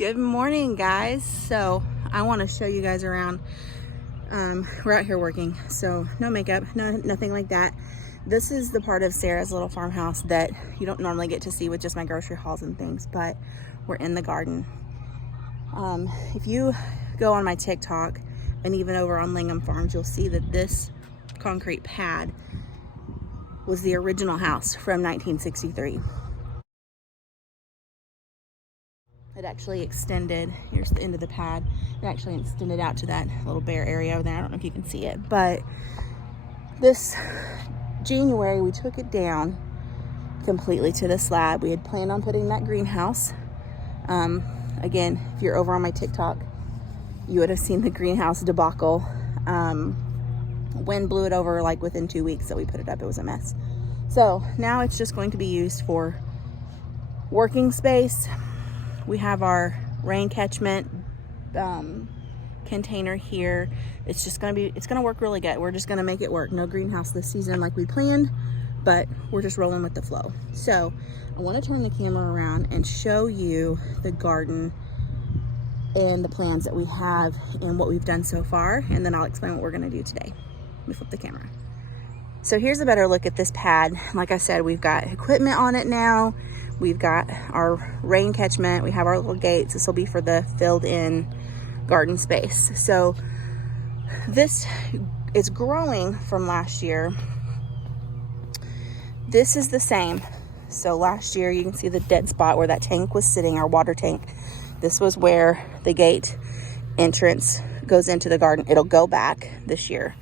Good morning, guys. So I want to show you guys around. We're out here working, so no makeup, nothing like that. This is the part of Sarah's little farmhouse that you don't normally get to see with just my grocery hauls and things, but we're in the garden. If you go on my TikTok and even over on Lingham Farms, you'll see that this concrete pad was the original house from 1963. It actually extended, here's the end of the pad, it actually extended out to that little bare area over there. I don't know if you can see it, but this January we took it down completely to the slab. We had planned on putting that greenhouse. Again, if you're over on my TikTok, you would have seen the greenhouse debacle. Wind blew it over like within 2 weeks that we put it up. It was a mess. So now it's just going to be used for working space. We have our rain catchment container here. It's just gonna be, it's gonna work really good. We're just gonna make it work. No greenhouse this season like we planned, but we're just rolling with the flow. So I want to turn the camera around and show you the garden and the plans that we have and what we've done so far, and then I'll explain what we're gonna do today. Let me flip the camera. So here's a better look at this pad. Like I said, we've got equipment on it now. We've got our rain catchment. We have our little gates. This will be for the filled in garden space. So this is growing from last year. This is the same. So last year you can see the dead spot where that tank was sitting, our water tank. This was where the gate entrance goes into the garden. It'll go back this year,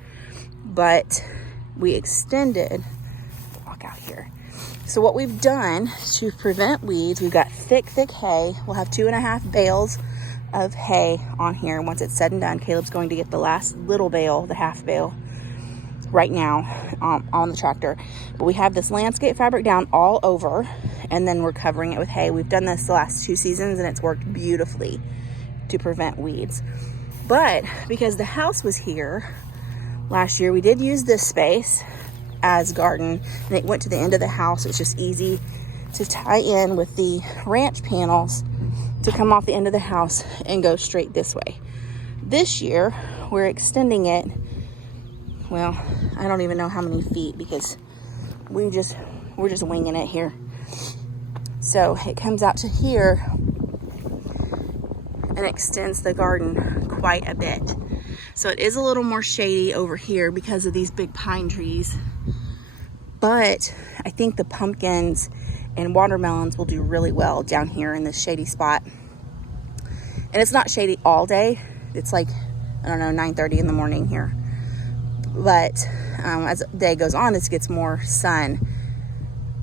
but we extended, walk out here. So what we've done to prevent weeds, we've got thick hay. We'll have 2.5 bales of hay on here. Once it's said and done, Caleb's going to get the last little bale, the half bale, right now on the tractor. But we have this landscape fabric down all over, and then we're covering it with hay. We've done this the last 2 seasons, and it's worked beautifully to prevent weeds. But because the house was here last year, we did use this space as garden, and it went to the end of the house. It's just easy to tie in with the ranch panels to come off the end of the house and go straight this way. This year we're extending it, well, I don't even know how many feet because we're just winging it here. So it comes out to here and extends the garden quite a bit. So it is a little more shady over here because of these big pine trees. But I think the pumpkins and watermelons will do really well down here in this shady spot. And it's not shady all day. It's like, I don't know, 9:30 in the morning here. But as the day goes on, it gets more sun.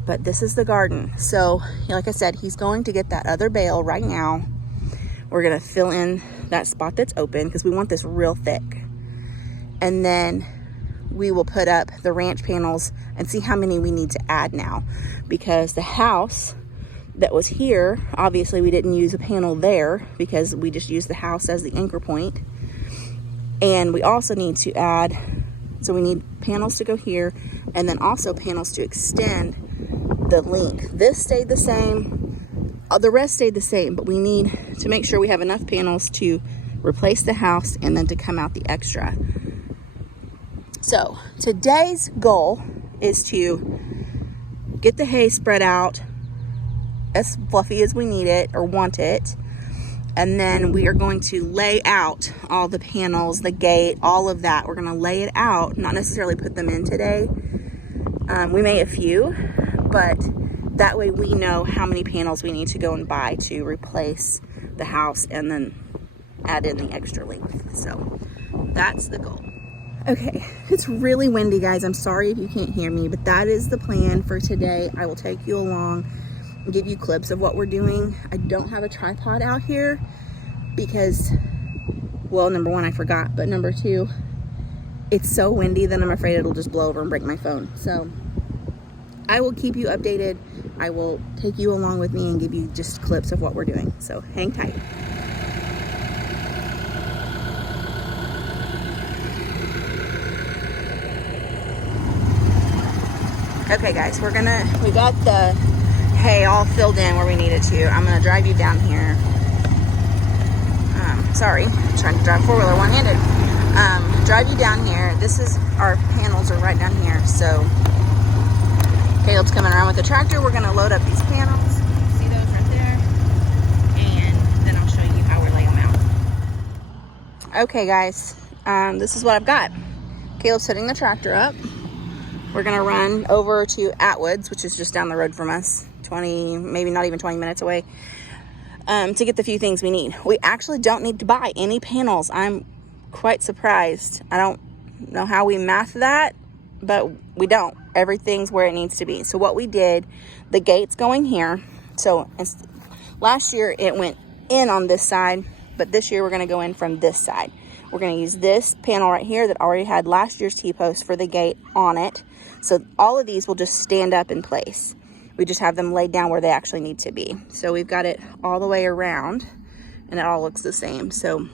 But this is the garden. So like I said, he's going to get that other bale right now. We're gonna fill in that spot that's open because we want this real thick. And then we will put up the ranch panels and see how many we need to add now, because the house that was here, obviously we didn't use a panel there because we just used the house as the anchor point. And we also need to add, so we need panels to go here, and then also panels to extend the length. This stayed the same, the rest stayed the same, but we need to make sure we have enough panels to replace the house and then to come out the extra. So today's goal is to get the hay spread out as fluffy as we need it or want it. And then we are going to lay out all the panels, the gate, all of that. We're going to lay it out, not necessarily put them in today. We may a few, but that way we know how many panels we need to go and buy to replace the house and then add in the extra length. So that's the goal. Okay, it's really windy, guys. I'm sorry if you can't hear me, but that is the plan for today. I will take you along and give you clips of what we're doing. I don't have a tripod out here because, well, number one, I forgot, but number two, it's so windy that I'm afraid it'll just blow over and break my phone. So I will keep you updated. I will take you along with me and give you just clips of what we're doing. So hang tight. Okay guys, we got the hay all filled in where we need it to. I'm gonna drive you down here sorry, I'm trying to drive four-wheeler one-handed. Drive you down here. This is, our panels are right down here. So Caleb's coming around with the tractor. We're gonna load up these panels. See those right there? And then I'll show you how we're laying them out. Okay guys, this is what I've got. Caleb's setting the tractor up. We're gonna run over to Atwood's, which is just down the road from us, 20, maybe not even 20 minutes away, to get the few things we need. We actually don't need to buy any panels. I'm quite surprised. I don't know how we math that, but we don't. Everything's where it needs to be. So what we did, the gate's going here. So last year it went in on this side, but this year we're gonna go in from this side. We're gonna use this panel right here that already had last year's T-post for the gate on it. So all of these will just stand up in place. We just have them laid down where they actually need to be. So we've got it all the way around and it all looks the same. So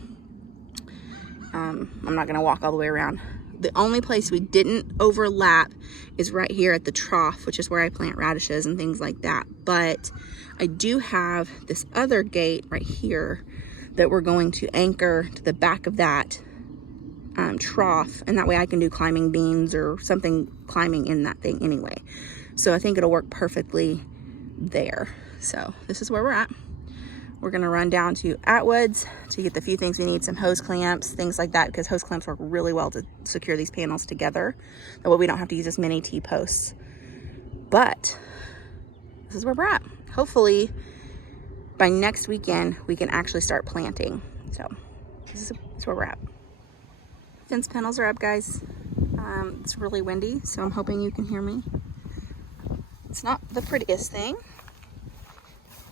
I'm not gonna walk all the way around. The only place we didn't overlap is right here at the trough, which is where I plant radishes and things like that. But I do have this other gate right here that we're going to anchor to the back of that trough, and that way I can do climbing beans or something climbing in that thing anyway. So I think it'll work perfectly there. So this is where we're at. We're gonna run down to Atwood's to get the few things we need, some hose clamps, things like that, because hose clamps work really well to secure these panels together. That way we don't have to use as many T-posts. But this is where we're at. Hopefully by next weekend, we can actually start planting. So this is where we're at. Fence panels are up, guys. It's really windy, so I'm hoping you can hear me. It's not the prettiest thing,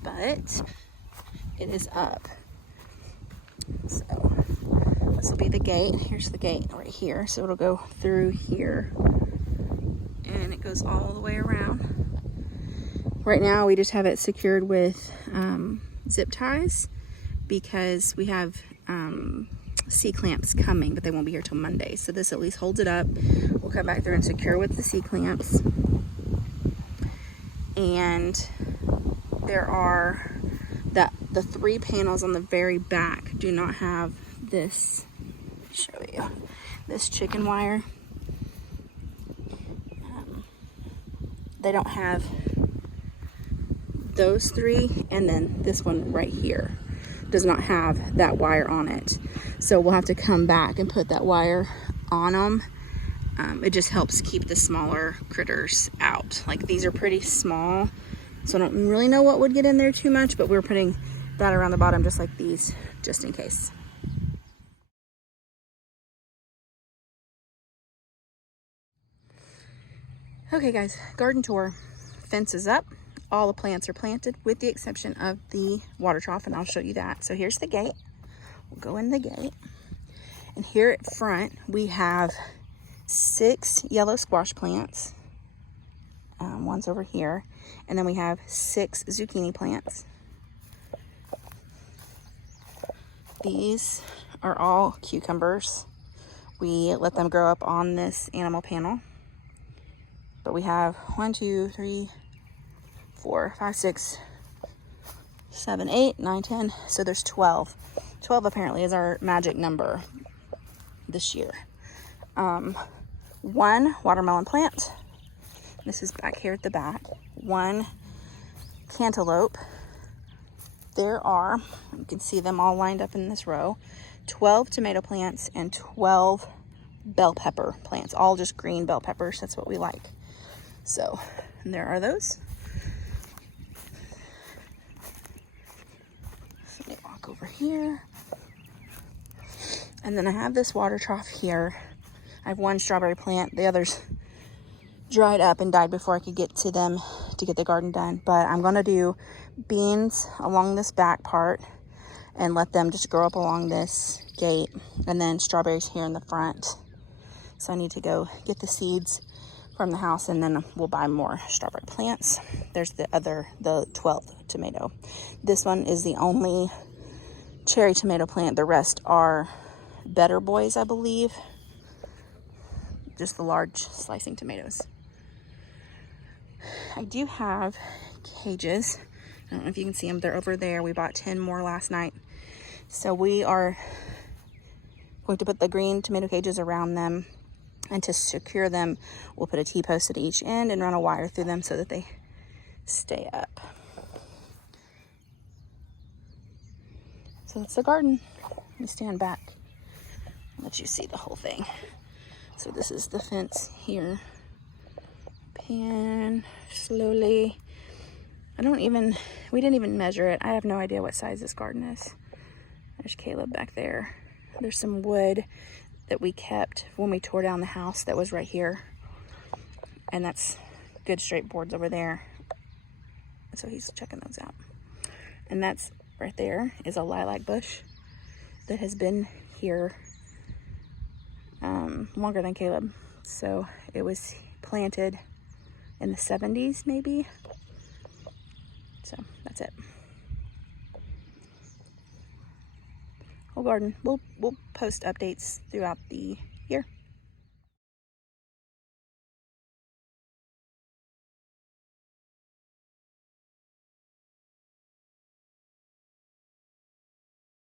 but it is up. So this will be the gate. Here's the gate right here. So it'll go through here and it goes all the way around. Right now we just have it secured with zip ties because we have C-clamps coming, but they won't be here till Monday. So this at least holds it up. We'll come back through and secure with the C-clamps. And there are the 3 panels on the very back do not have this, show you, this chicken wire. They don't have those 3, and then this one right here does not have that wire on it. So we'll have to come back and put that wire on them. It just helps keep the smaller critters out. Like these are pretty small, so I don't really know what would get in there too much, but we're putting that around the bottom just like these, just in case. Okay guys, garden tour. Fence is up. All the plants are planted with the exception of the water trough, and I'll show you that. So here's the gate. We'll go in the gate. And here at front, we have 6 yellow squash plants. One's over here. And then we have 6 zucchini plants. These are all cucumbers. We let them grow up on this animal panel. But we have 1, 2, 3, 4, 5, 6, 7, 8, 9, 10. So there's 12. 12 apparently is our magic number this year. 1 watermelon plant. This is back here at the back. 1 cantaloupe. There are, you can see them all lined up in this row, 12 tomato plants and 12 bell pepper plants, all just green bell peppers. That's what we like. So, and there are those. So let me walk over here. And then I have this water trough here. I have 1 strawberry plant. The others dried up and died before I could get to them to get the garden done. But I'm gonna do beans along this back part and let them just grow up along this gate, and then strawberries here in the front. So I need to go get the seeds from the house, and then we'll buy more strawberry plants. There's the 12th tomato. This one is the only cherry tomato plant. The rest are better boys, I believe. Just the large slicing tomatoes. I do have cages. I don't know if you can see them. They're over there. We bought 10 more last night. So we are going to put the green tomato cages around them, and to secure them, we'll put a T-post at each end and run a wire through them so that they stay up. So that's the garden. Let me stand back and let you see the whole thing. So this is the fence here. Pan slowly. We didn't even measure it. I have no idea what size this garden is. There's Caleb back there. There's some wood that we kept when we tore down the house that was right here. And that's good straight boards over there. So he's checking those out. And that's right there is a lilac bush that has been here longer than Caleb. So it was planted in the 70s maybe. So that's it. Whole garden. We'll post updates throughout the year.